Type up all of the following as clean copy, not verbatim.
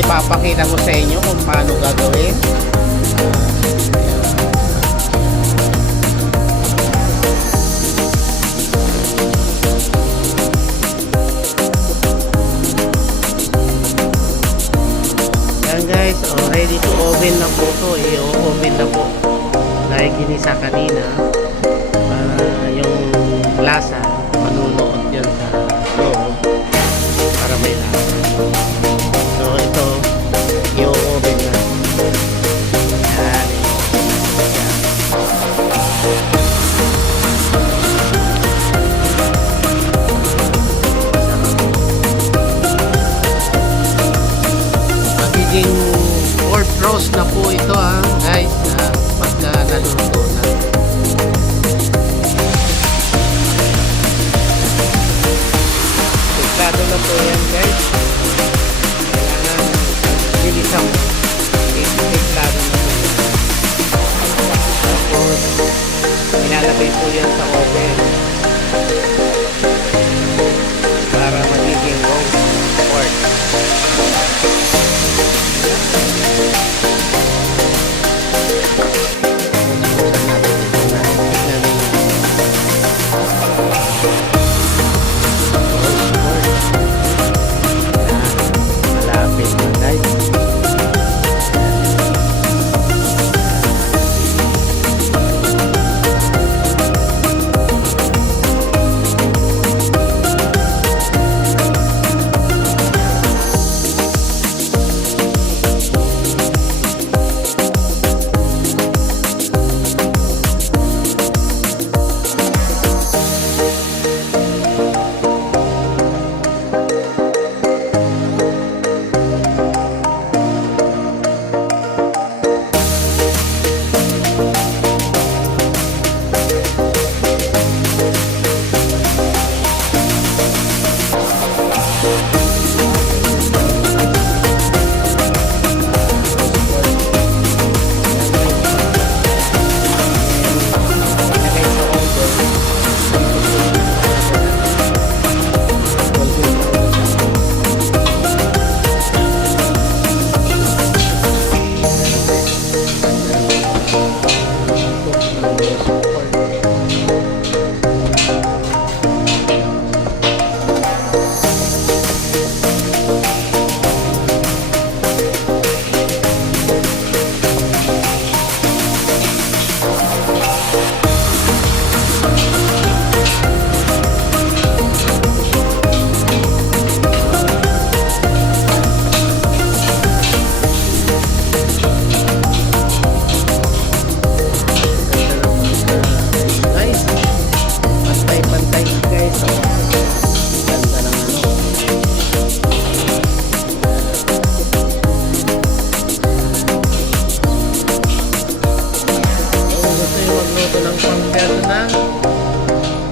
Ipapakita ko sa inyo kung paano gagawin. Yan guys, ready to oven na po to. I-oven na po dahil ginisa kanina para yung lasa manunood yan sa loob para may lasa. So ito i-oven na. Yan, magiging pork roast na po ito guys, pagka naluto na. Templado na po yan guys. Kailangan bilisang templado na po. Tapos ilalagay po yan sa oven para magiging roast pork.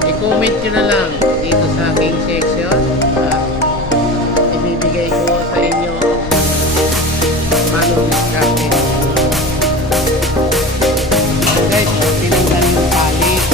I-comment nyo na lang dito sa aking section at ibibigay ko sa inyo paano discarte. Guys, tinanggal yung palit.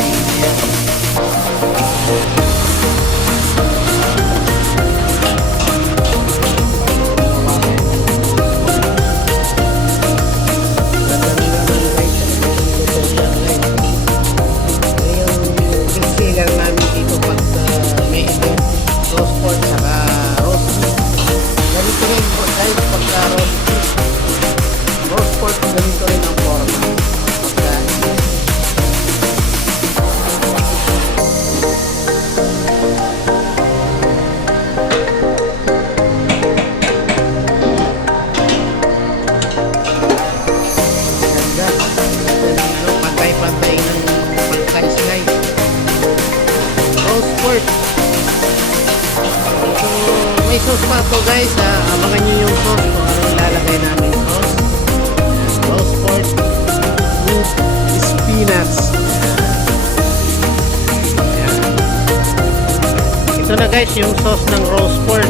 May sauce pa to guys, abangan nyo yung sauce kung ano ilalagay namin sauce. Roast pork with spinach. Ayan. Ito na guys yung sauce ng roast pork.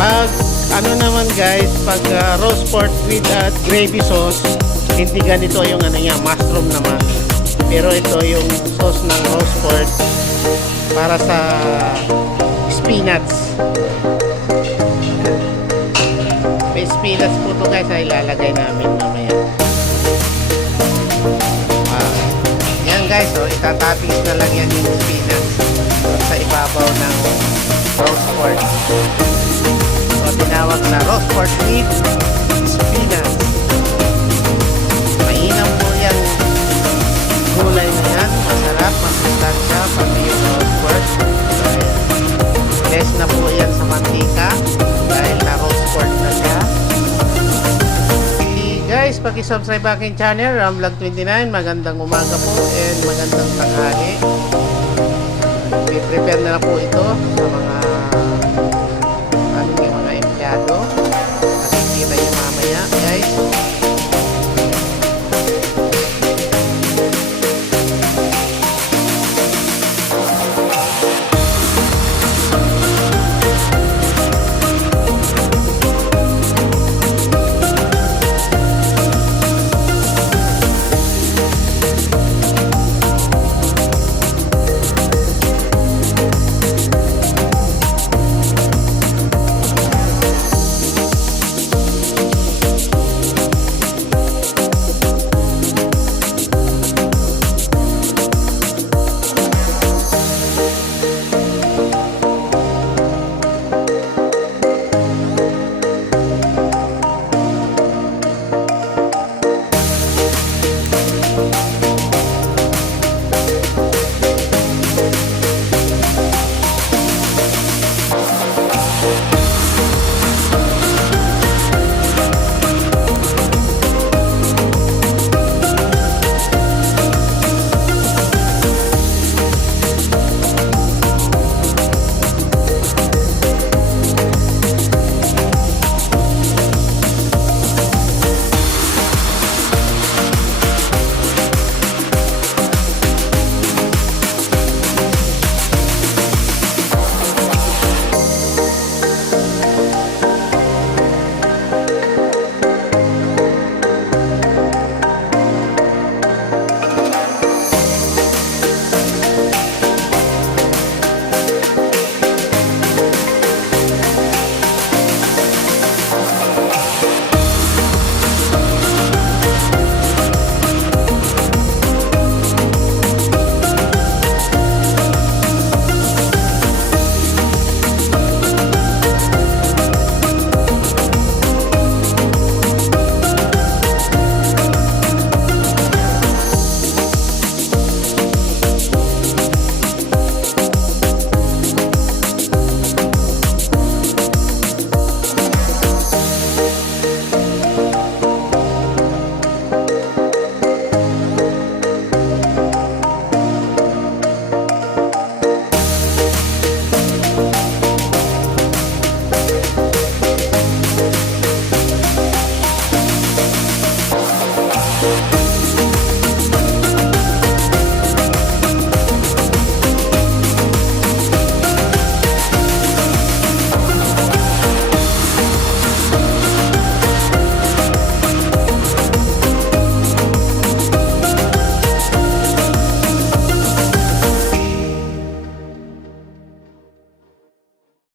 Pag ano naman guys, pag roast pork with gravy sauce, hindi ganito yung ano niya, mushroom naman. Pero ito yung sauce ng roast pork para sa spinach. peanuts. May peanuts po to guys, ay ilalagay namin mamaya. Yan guys, itatappings na lang yan yung peanuts sa ibabaw ng roast pork. So tinawag na roast pork with peanuts. Mainam po yan gulay na yan, masarap, masustansya, pati yung roast pork. Less na po yan sa mantika dahil na roast pork na siya. Guys, paki-subscribe aking channel, Ramvlog29. Magandang umaga po and magandang tanghali. I-prepare na po ito sa mga